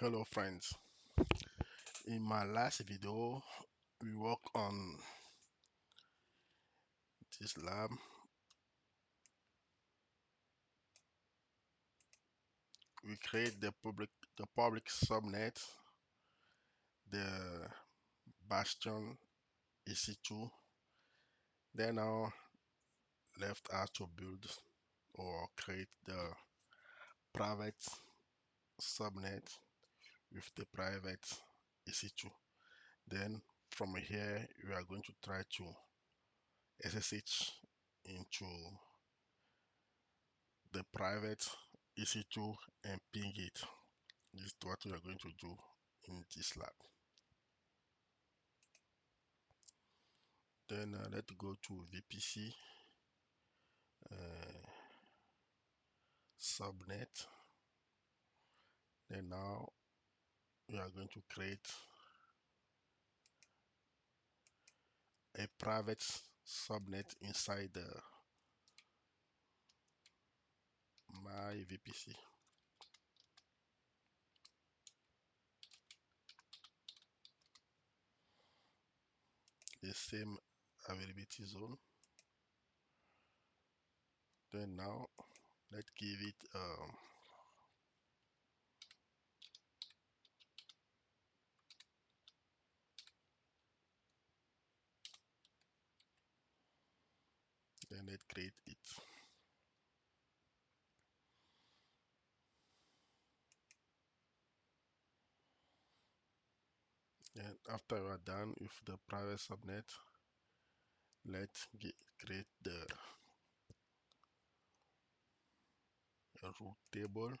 Hello friends, in my last video we work on this lab. We create the public subnet, the bastion Ec2. Then now left us to build or create the private subnet with the private Ec2. Then from here we are going to try to SSH into the private EC2 and ping it. This is what we are going to do in this lab. Then let's go to VPC uh, subnet. Then now we are going to create a private subnet inside my VPC. The same availability zone. Then now let's give it then let's create it. And after we are done with the private subnet, let's create the root table.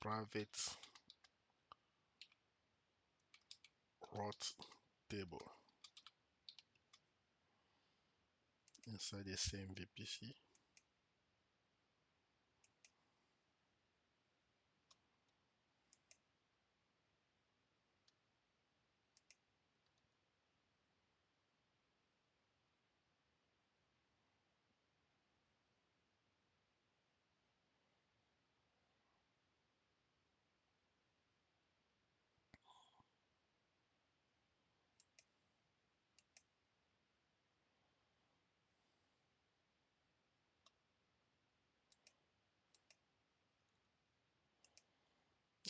Private root table inside the same VPC.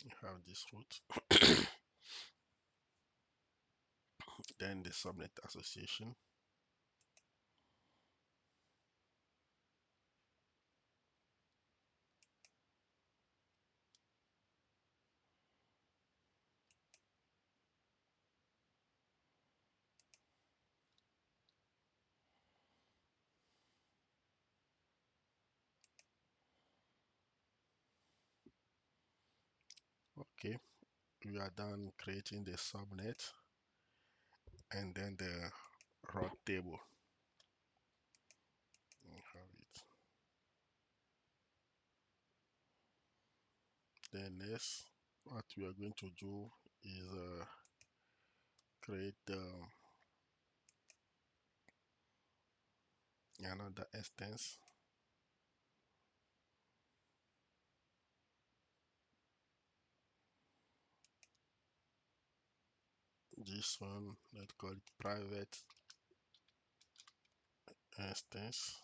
You have this root. Then the subnet association. Okay, we are done creating the subnet and then the route table. You have it. Then next, what we are going to do is create another instance. This one, let's call it private instance.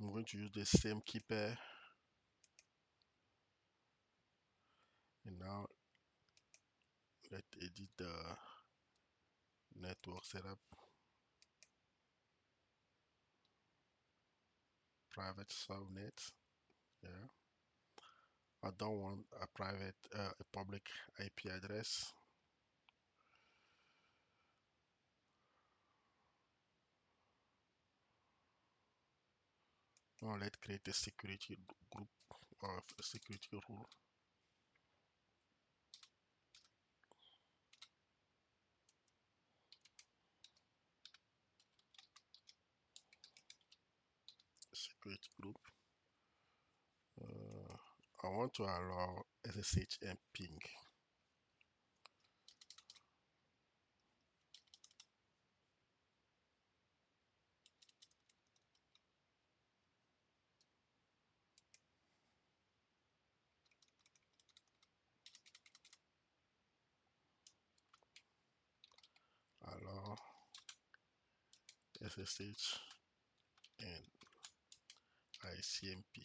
I'm going to use the same key pair. And now let's edit the network setup. Private subnet. Yeah. I don't want a public IP address. Now let's create a security group or a security rule. Security group. I want to allow SSH and ping. Allow SSH and ICMP.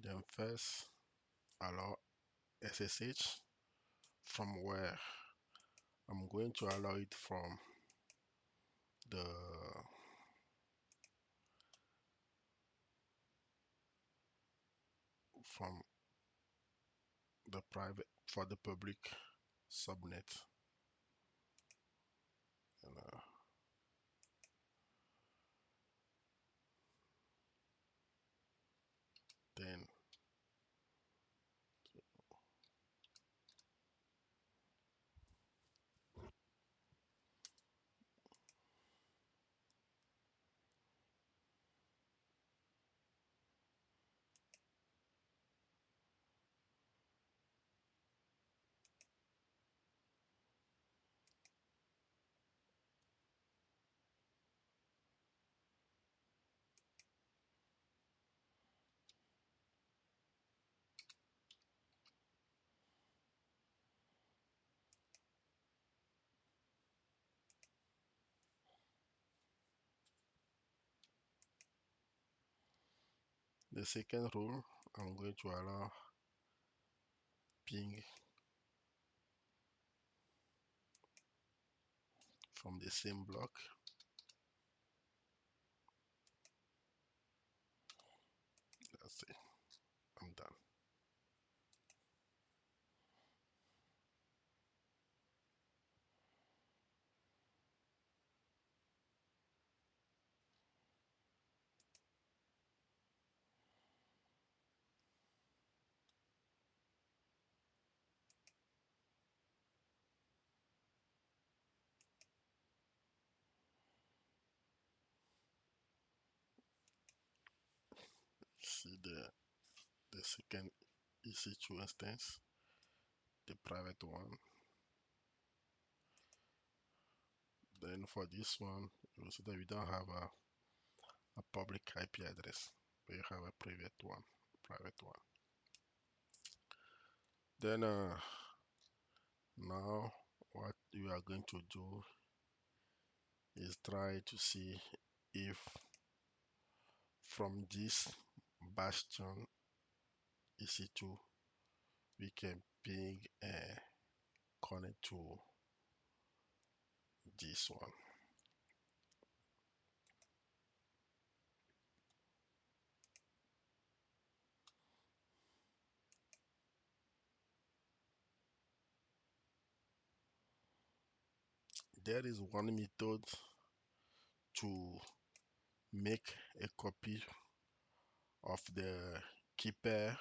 Then first allow SSH from where I'm going to allow it the from the private for the public subnet. And, then the second rule, I'm going to allow ping from the same block. That's it. I'm done. See the second EC2 instance, the private one. Then for this one, you will see that we don't have a public IP address. We have a private one. Then now what you are going to do is try to see if from this bastion EC2 we can ping and connect to this one. There is one method to make a copy of the key pair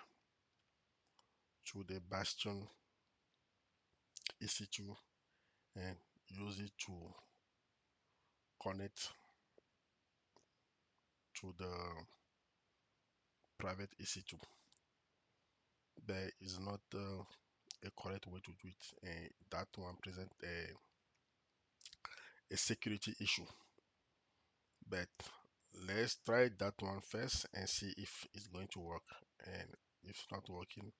to the bastion EC2 and use it to connect to the private EC2. There is not a correct way to do it, and that one present a security issue. But let's try that one first and see if it's going to work. And if not working,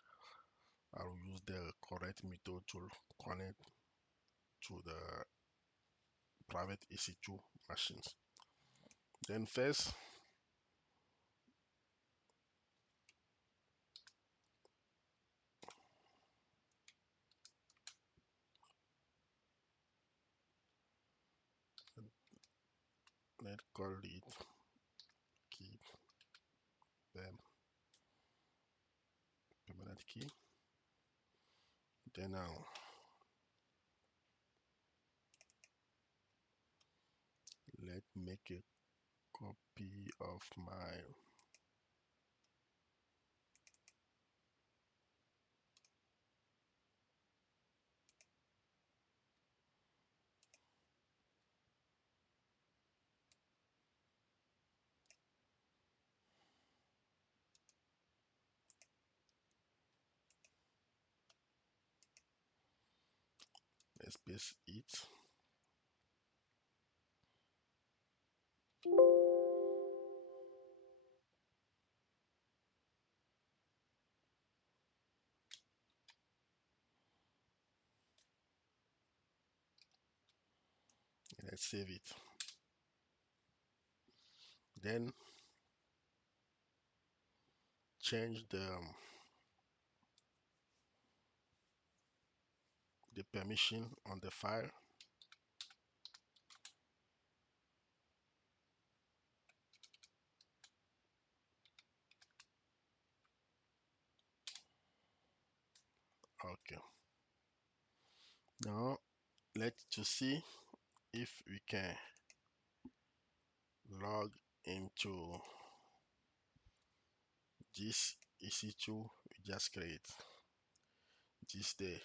I'll use the correct method to connect to the private EC2 machines. Then first, let's call it key permanent key. Then now let's make a copy of my let's paste it. Let's save it. Then change the permission on the file. Okay. Now let's just see if we can log into this Ec2 we just create. This the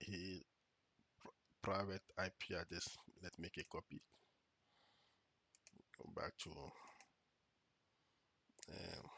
his private IP address. Let's make a copy. Go back to um,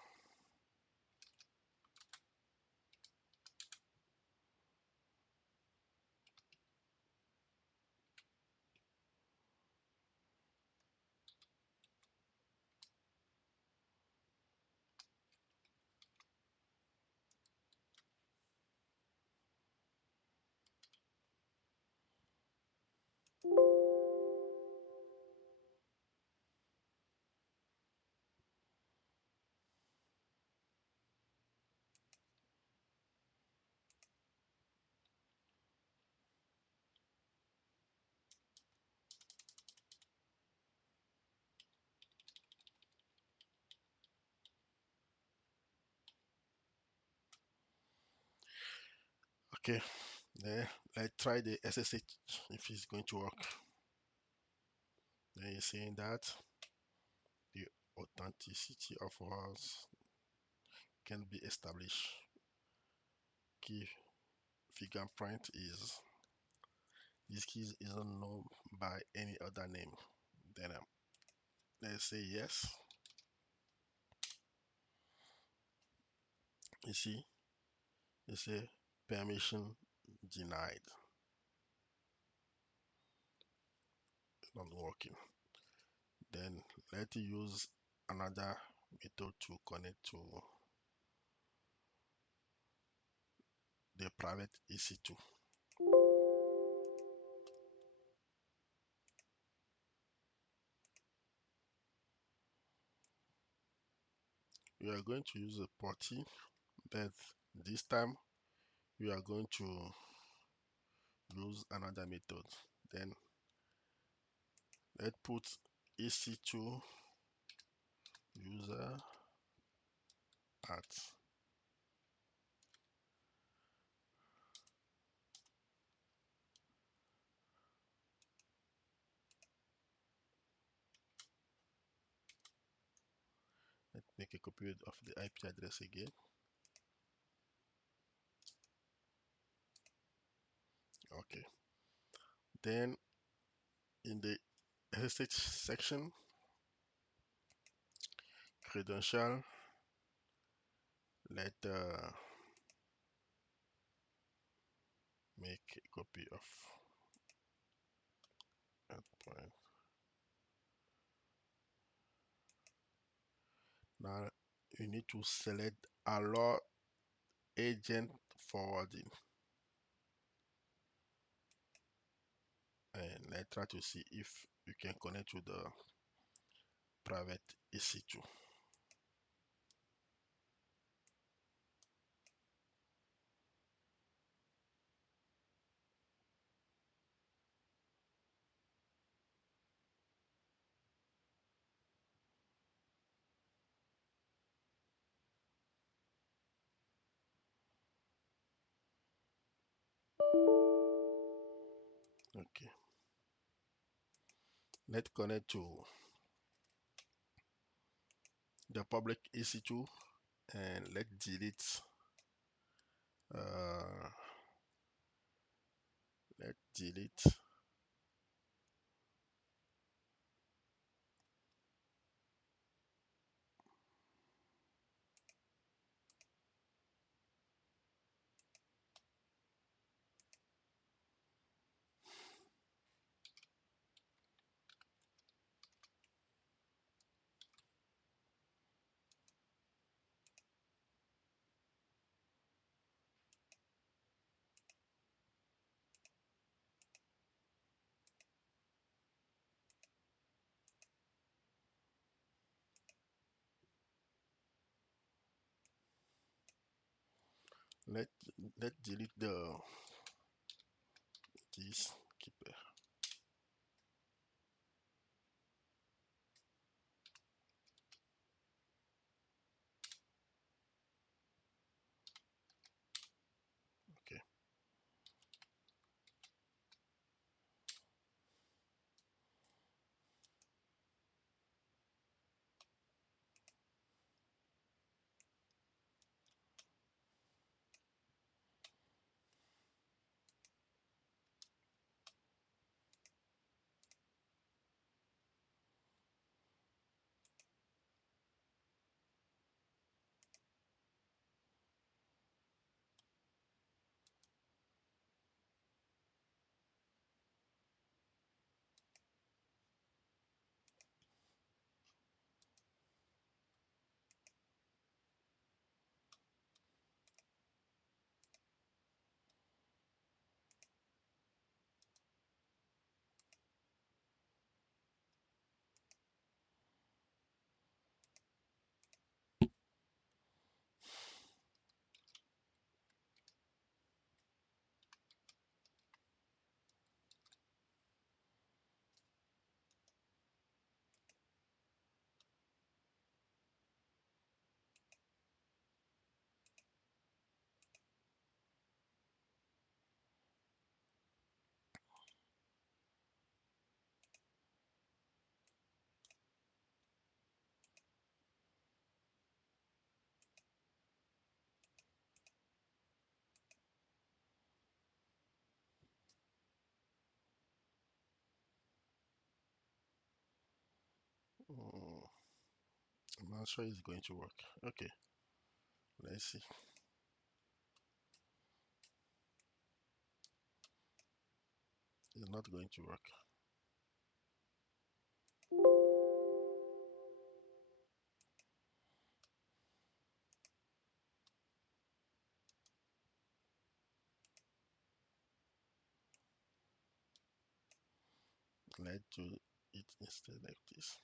okay. Then let's try the SSH if it's going to work. Then you're seeing that the authenticity of ours can be established. Key fingerprint is this key isn't known by any other name. Then let's say yes. You see, you say permission denied. Not working. Then let's use another method to connect to the private EC2. We are going to use a part2, but this time we are going to use another method. Then let's put EC2 user at let's make a copy of the IP address again. Okay. Then in the SSH section, credential, let make a copy of that point. Now you need to select allow agent forwarding and let's try to see if you can connect to the private EC2. Okay. Let's connect to the public EC2 and let's delete uh, let's delete let let delete the this keeper. Okay. Mm, I'm not sure it's going to work. Okay, let's see. It's not going to work. Let's do it instead like this.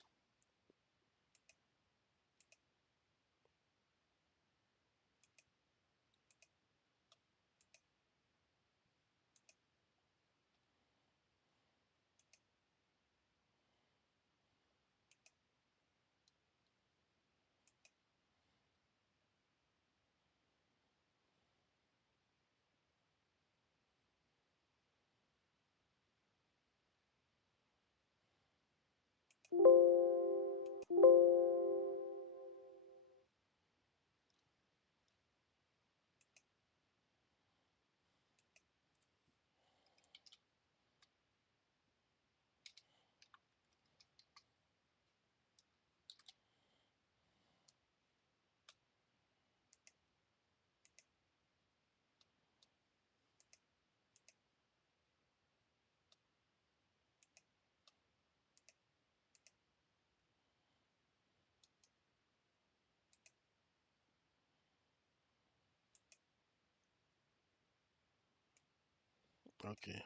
Okay.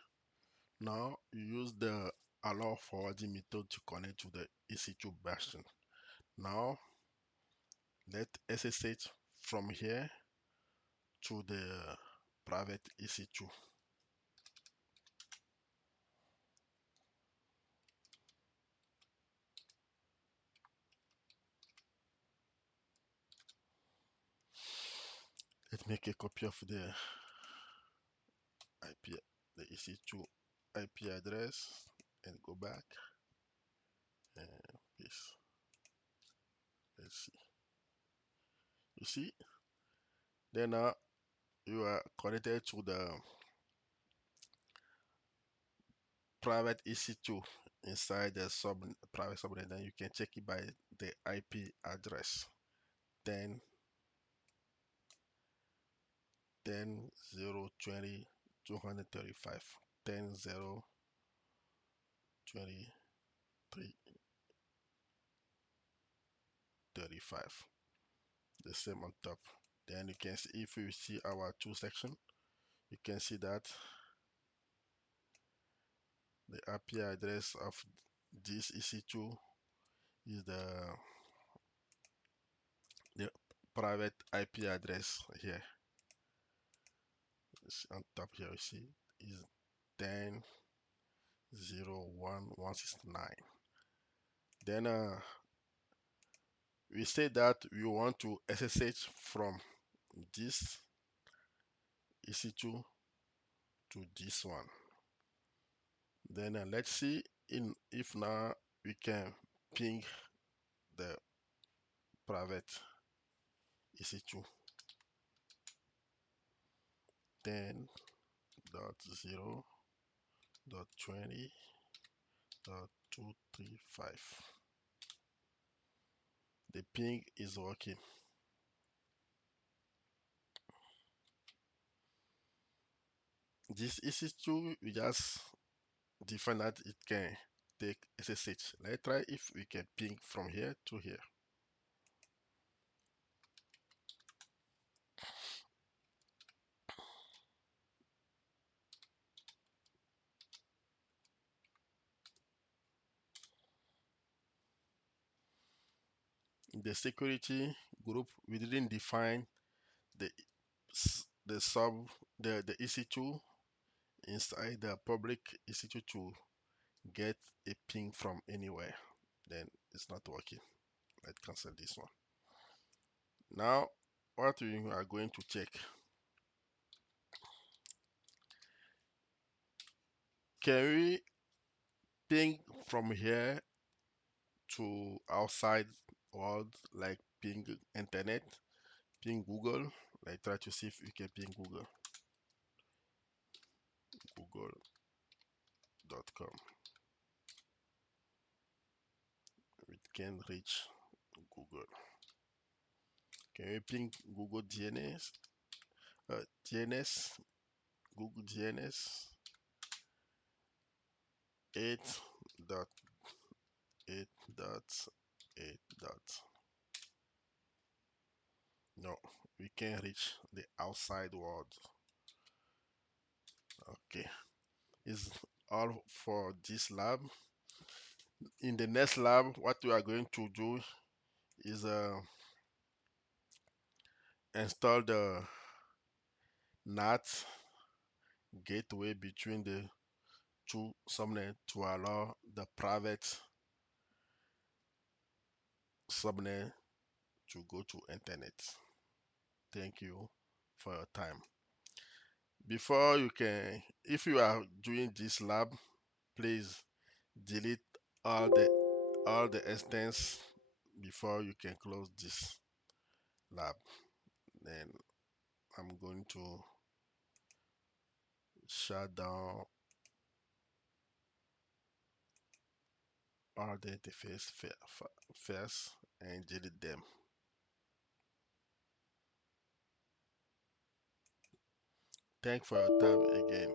Now you use the allow forwarding method to connect to the EC2 bastion. Now let SSH from here to the private EC2. Let's make a copy of the IP the EC2 IP address and go back and paste. Let's see. You see, then you are connected to the private EC2 inside the private subnet. Then you can check it by the IP address 10 10 0 20 235 10 0 20 35. The same on top. Then you can see, if you see our two section, you can see that the IP address of this EC2 is the private IP address here. It's on top here, you see, is 10 0 1 169. Then we say that we want to SSH from this EC2 to this one. Then let's see in if now we can ping the private EC2 10.0.20.235. The ping is working. This EC2 we just define that it can take SSH. Let's try if we can ping from here to here. In the security group, we didn't define the the EC2 inside the public EC2 to get a ping from anywhere. Then it's not working. Let's cancel this one. Now what we are going to check, can we ping from here to outside world, like ping internet, ping Google? Like try to see if we can ping google.com. We can reach Google. Can we ping Google DNS? DNS, Google DNS 8.8.8. No, we can't reach the outside world. Okay, is all for this lab. In the next lab, what we are going to do is install the NAT gateway between the two subnet to allow the private subnet to go to internet. Thank you for your time. Before you can, if you are doing this lab, please delete all the instance before you can close this lab. Then I'm going to shut down all the interface first and delete them. Thanks for your time again.